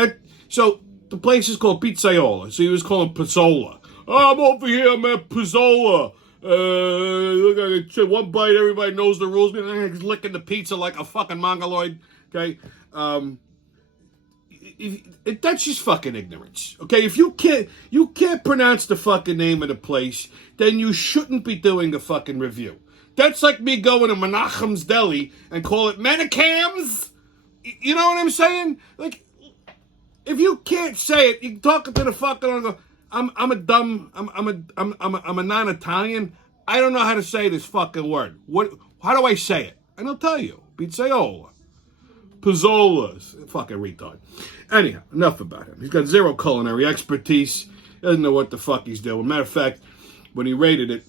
so the place is called Pizzaiola. So he was calling Pizzola. Oh, I'm over here, I'm at Pizzola. Look at it. One bite, everybody knows the rules. He's licking the pizza like a fucking mongoloid. Okay? That's just fucking ignorance. Okay? If you can't pronounce the fucking name of the place, then you shouldn't be doing a fucking review. That's like me going to Menachem's Deli and call it Menachem's. You know what I'm saying? Like, if you can't say it, you talking to the fucking owner. I'm a non-Italian. I don't know how to say this fucking word. How do I say it? And I'll tell you. Pizzaiola. Pizzola. Fucking retard. Anyhow, enough about him. He's got zero culinary expertise. He doesn't know what the fuck he's doing. Matter of fact, when he rated it,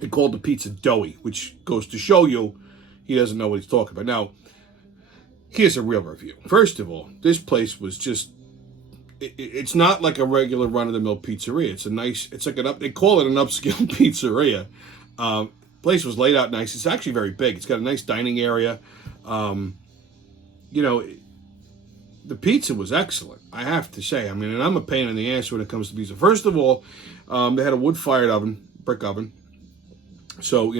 he called the pizza doughy, which goes to show you he doesn't know what he's talking about. Now, here's a real review. First of all, this place was just, it's not like a regular run-of-the-mill pizzeria. They call it an upscale pizzeria. Place was laid out nice. It's actually very big. It's got a nice dining area. The pizza was excellent, I have to say. I mean, and I'm a pain in the ass when it comes to pizza. First of all, they had a wood-fired oven, brick oven. So,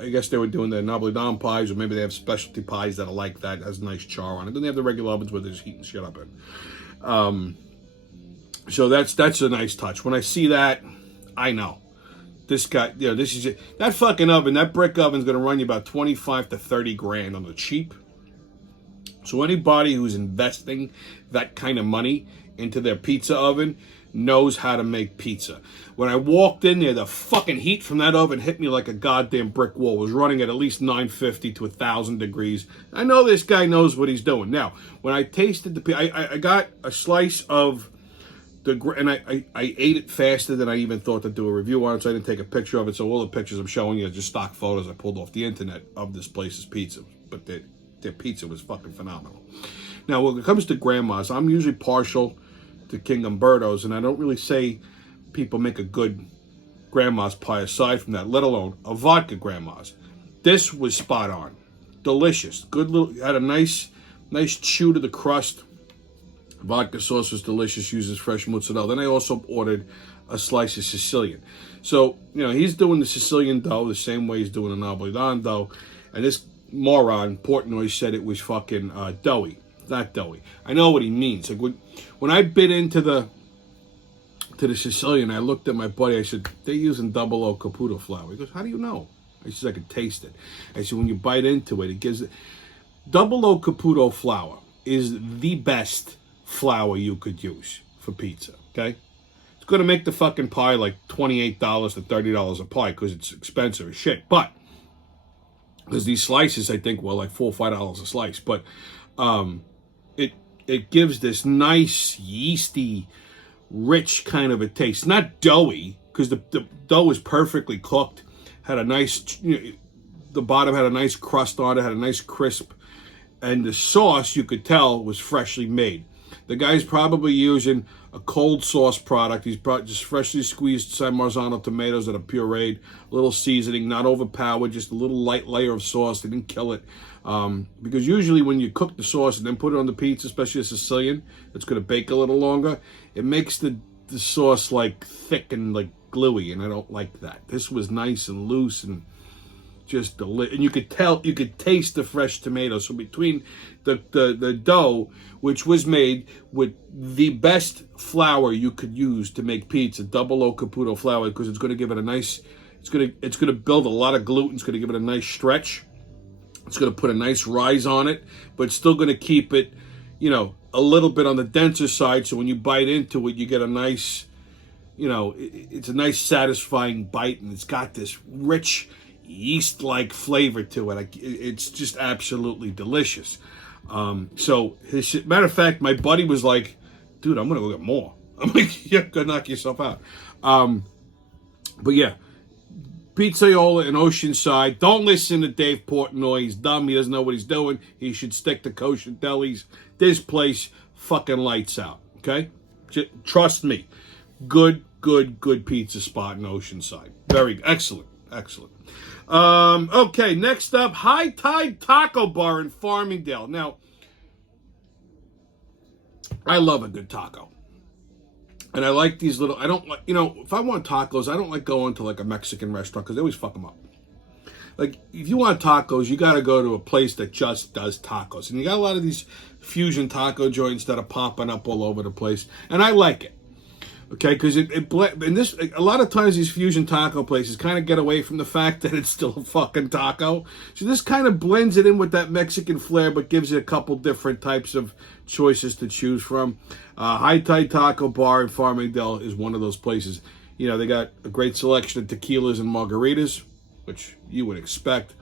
I guess they were doing the Napolitan pies, or maybe they have specialty pies that are like that. It has a nice char on it. Then they have the regular ovens where they're just heating shit up in. So that's a nice touch. When I see that, I know. This guy, this is it. That fucking oven, that brick oven's going to run you about 25 to 30 grand on the cheap. So anybody who's investing that kind of money into their pizza oven knows how to make pizza. When I walked in there, the fucking heat from that oven hit me like a goddamn brick wall. It was running at least 950 to 1,000 degrees. I know this guy knows what he's doing. Now, when I tasted the pizza, I got a slice of and I ate it faster than I even thought to do a review on it, so I didn't take a picture of it. So all the pictures I'm showing you are just stock photos I pulled off the internet of this place's pizza. But their pizza was fucking phenomenal. Now, when it comes to grandmas, I'm usually partial to King Umberto's, and I don't really say people make a good grandma's pie aside from that, let alone a vodka grandma's. This was spot on. Delicious. Good little, had a nice chew to the crust. Vodka sauce was delicious, uses fresh mozzarella. Then I also ordered a slice of Sicilian. So, he's doing the Sicilian dough the same way he's doing the Napolitan dough. And this moron, Portnoy, said it was fucking doughy. It's not doughy. I know what he means. Like when I bit into the Sicilian, I looked at my buddy. I said, they're using 00 Caputo flour. He goes, how do you know? I said, I could taste it. I said, when you bite into it, it gives it. 00 Caputo flour is the best flour you could use for pizza, okay? It's going to make the fucking pie like $28 to $30 a pie because it's expensive as shit. But, because these slices, I think, were like $4 or $5 a slice. But it gives this nice, yeasty, rich kind of a taste. Not doughy, because the dough was perfectly cooked. Had a nice, the bottom had a nice crust on it, had a nice crisp. And the sauce, you could tell, was freshly made. The guy's probably using a cold sauce product. He's brought just freshly squeezed San Marzano tomatoes that are pureed, a little seasoning, not overpowered, just a little light layer of sauce. They didn't kill it. Because usually when you cook the sauce and then put it on the pizza, especially a Sicilian, it's going to bake a little longer, it makes the sauce like thick and like gluey, and I don't like that. This was nice and loose and just delicious. And you could taste the fresh tomatoes. So between the dough, which was made with the best flour you could use to make pizza, 00 Caputo flour, because it's going to give it a nice, it's going to build a lot of gluten. It's going to give it a nice stretch. It's going to put a nice rise on it, but it's still going to keep it, a little bit on the denser side. So when you bite into it, you get a nice, it's a nice satisfying bite, and it's got this rich yeast-like flavor to it. It's just absolutely delicious. So, matter of fact, my buddy was like, dude, I'm going to go get more. I'm like, yeah, go knock yourself out. But yeah, Pizzaiola in Oceanside. Don't listen to Dave Portnoy. He's dumb. He doesn't know what he's doing. He should stick to kosher delis. This place fucking lights out, okay? Trust me. Good pizza spot in Oceanside. Very excellent. Okay, next up, High Tide Taco Bar in Farmingdale. Now, I love a good taco. And I like these little, I don't like, if I want tacos, I don't like going to like a Mexican restaurant because they always fuck them up. Like, if you want tacos, you got to go to a place that just does tacos. And you got a lot of these fusion taco joints that are popping up all over the place. And I like it. Okay, because a lot of times these fusion taco places kind of get away from the fact that it's still a fucking taco. So this kind of blends it in with that Mexican flair, but gives it a couple different types of choices to choose from. High Tide Taco Bar in Farmingdale is one of those places. They got a great selection of tequilas and margaritas, which you would expect.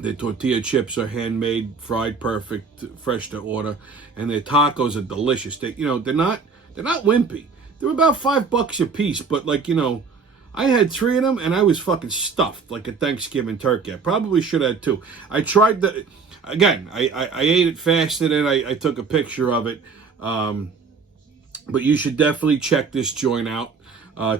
Their tortilla chips are handmade, fried perfect, fresh to order, and their tacos are delicious. They're not wimpy. They're about $5 a piece, but I had 3 of them and I was fucking stuffed like a Thanksgiving turkey. I probably should have 2. I tried I ate it, fasted it, I took a picture of it. But you should definitely check this joint out.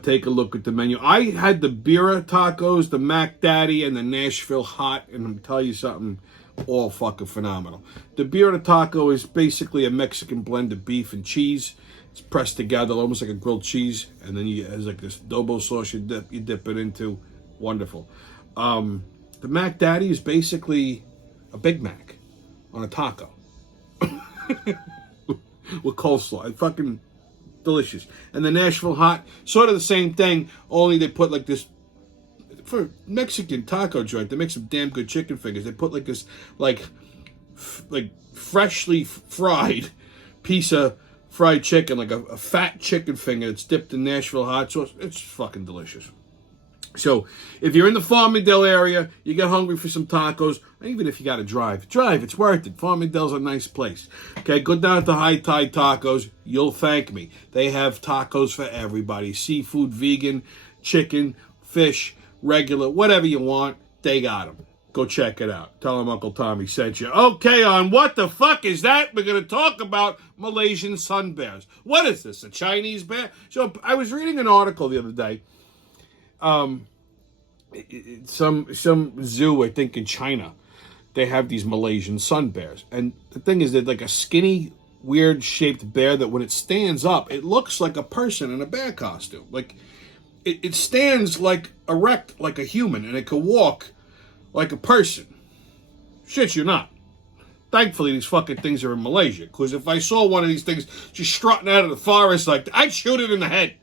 Take a look at the menu. I had the Bira tacos, the Mac Daddy, and the Nashville Hot, and I'm tell you something, all fucking phenomenal. The Bira taco is basically a Mexican blend of beef and cheese. It's pressed together almost like a grilled cheese, and then it has like this adobo sauce you dip it into. Wonderful. The Mac Daddy is basically a Big Mac on a taco with coleslaw. It's fucking delicious. And the Nashville Hot, sort of the same thing, only they put like this, for Mexican taco joint, they make some damn good chicken fingers. They put like this, like freshly fried piece of fried chicken, like a fat chicken finger that's dipped in Nashville hot sauce. It's fucking delicious. So if you're in the Farmingdale area, you get hungry for some tacos, even if you got to drive, it's worth it. Farmingdale's a nice place. Okay, go down to High Tide Tacos. You'll thank me. They have tacos for everybody. Seafood, vegan, chicken, fish, regular, whatever you want, they got them. Go check it out. Tell them Uncle Tommy sent you. Okay, on What the Fuck Is That? We're going to talk about Malaysian sun bears. What is this, a Chinese bear? So I was reading an article the other day. Some zoo, I think in China, they have these Malaysian sun bears. And the thing is, they're like a skinny weird shaped bear that when it stands up, it looks like a person in a bear costume. Like, it stands like erect like a human, and it can walk like a person. Shit, you're not. Thankfully, these fucking things are in Malaysia, because if I saw one of these things just strutting out of the forest like that, I'd shoot it in the head.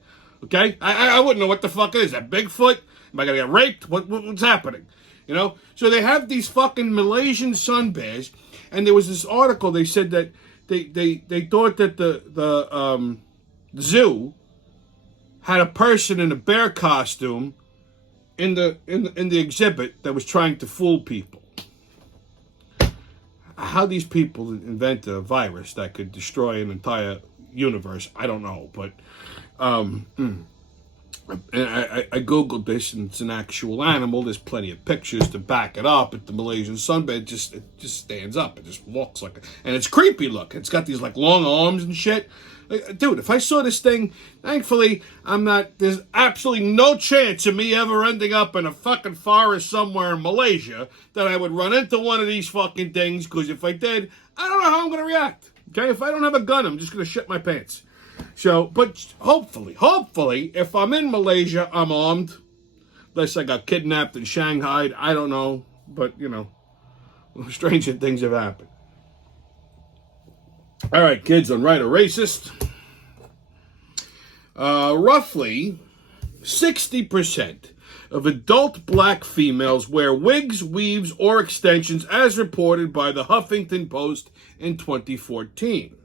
Okay? I wouldn't know what the fuck it is. That Bigfoot? Am I gonna get raped? What's happening? You know? So they have these fucking Malaysian sun bears, and there was this article, they said that they thought that the zoo had a person in a bear costume in the exhibit that was trying to fool people. How these people invent a virus that could destroy an entire universe, I don't know. But and I googled this, and it's an actual animal. There's plenty of pictures to back it up. But the Malaysian sunbear it just stands up. It just walks like and it's creepy looking. It's got these like long arms and shit. Like, dude, if I saw this thing, thankfully there's absolutely no chance of me ever ending up in a fucking forest somewhere in Malaysia that I would run into one of these fucking things, because if I did, I don't know how I'm going to react. Okay, if I don't have a gun, I'm just going to shit my pants. So, but hopefully, if I'm in Malaysia, I'm armed. Unless I got kidnapped in Shanghai, I don't know. But, you know, stranger things have happened. All right, kids on Right or Racist. Roughly 60% of adult black females wear wigs, weaves, or extensions, as reported by the Huffington Post in 2014.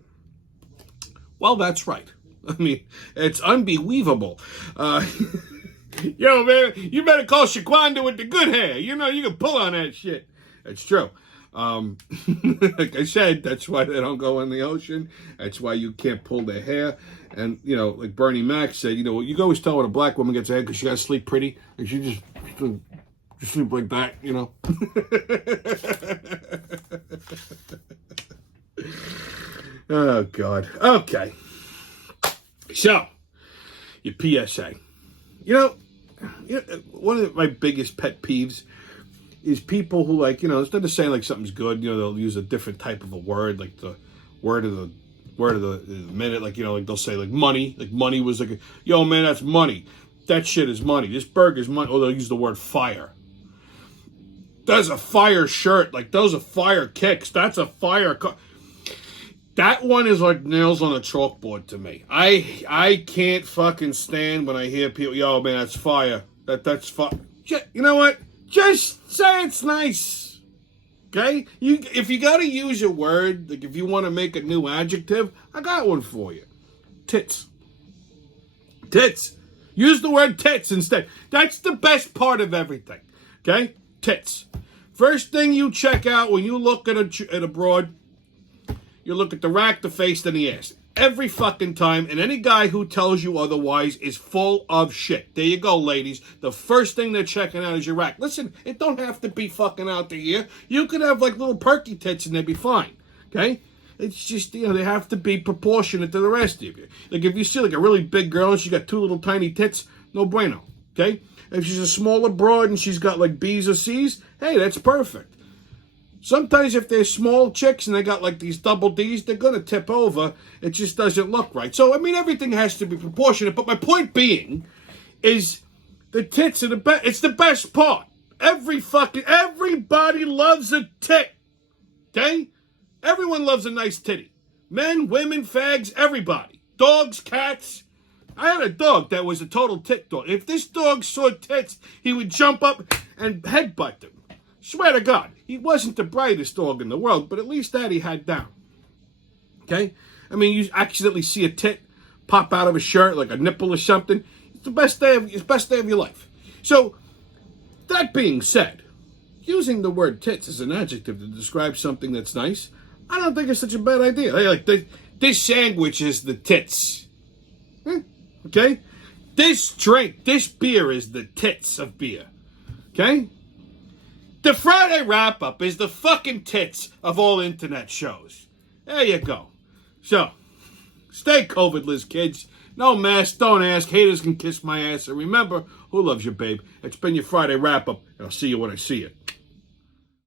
Well, that's right. I mean, it's unbelievable. Yo, man, you better call Shaquanda with the good hair. You know, you can pull on that shit. That's true. Like I said, that's why they don't go in the ocean. That's why you can't pull their hair. And, you know, like Bernie Mac said, you know, you can always tell when a black woman gets her hair because she got to sleep pretty. And she just sleep like that, you know. Oh, God. Okay. So, your PSA. You know, one of my biggest pet peeves is people who, like, you know, instead of saying like something's good, you know, they'll use a different type of a word, like the word of the minute, like, you know, like they'll say like money was like, yo man, that's money. That shit is money. This burger's money. Or they'll use the word fire. That's a fire shirt. Like, those are fire kicks. That's a fire. That one is like nails on a chalkboard to me. I can't fucking stand when I hear people, yo man, that's fire. That's fire. You know what? Just say it's nice, okay? If you got to use a word, like if you want to make a new adjective, I got one for you. Tits. Tits. Use the word tits instead. That's the best part of everything, okay? Tits. First thing you check out when you look at a broad, you look at the rack, the face, then the ass. Every fucking time, and any guy who tells you otherwise is full of shit. There you go, ladies. The first thing they're checking out is your rack. Listen, it don't have to be fucking out to here. You could have like little perky tits and they'd be fine, okay? It's just, you know, they have to be proportionate to the rest of you. Like if you see like a really big girl and she got two little tiny tits, no bueno, okay? If she's a smaller broad and she's got like B's or C's, hey, that's perfect. Sometimes if they're small chicks and they got like these double D's, they're going to tip over. It just doesn't look right. So, I mean, everything has to be proportionate. But my point being is the tits are the best. It's the best part. Everybody loves a tit. Okay? Everyone loves a nice titty. Men, women, fags, everybody. Dogs, cats. I had a dog that was a total tit dog. If this dog saw tits, he would jump up and headbutt them. Swear to God, he wasn't the brightest dog in the world, but at least that he had down. Okay? I mean, you accidentally see a tit pop out of a shirt, like a nipple or something. It's the best day of your life. So, that being said, using the word tits as an adjective to describe something that's nice, I don't think it's such a bad idea. Like, this sandwich is the tits. Okay? This drink, this beer is the tits of beer. Okay? The Friday wrap-up is the fucking tits of all internet shows. There you go. So, stay COVID-less, kids. No mask, don't ask. Haters can kiss my ass. And remember, who loves you, babe? It's been your Friday wrap-up, and I'll see you when I see you.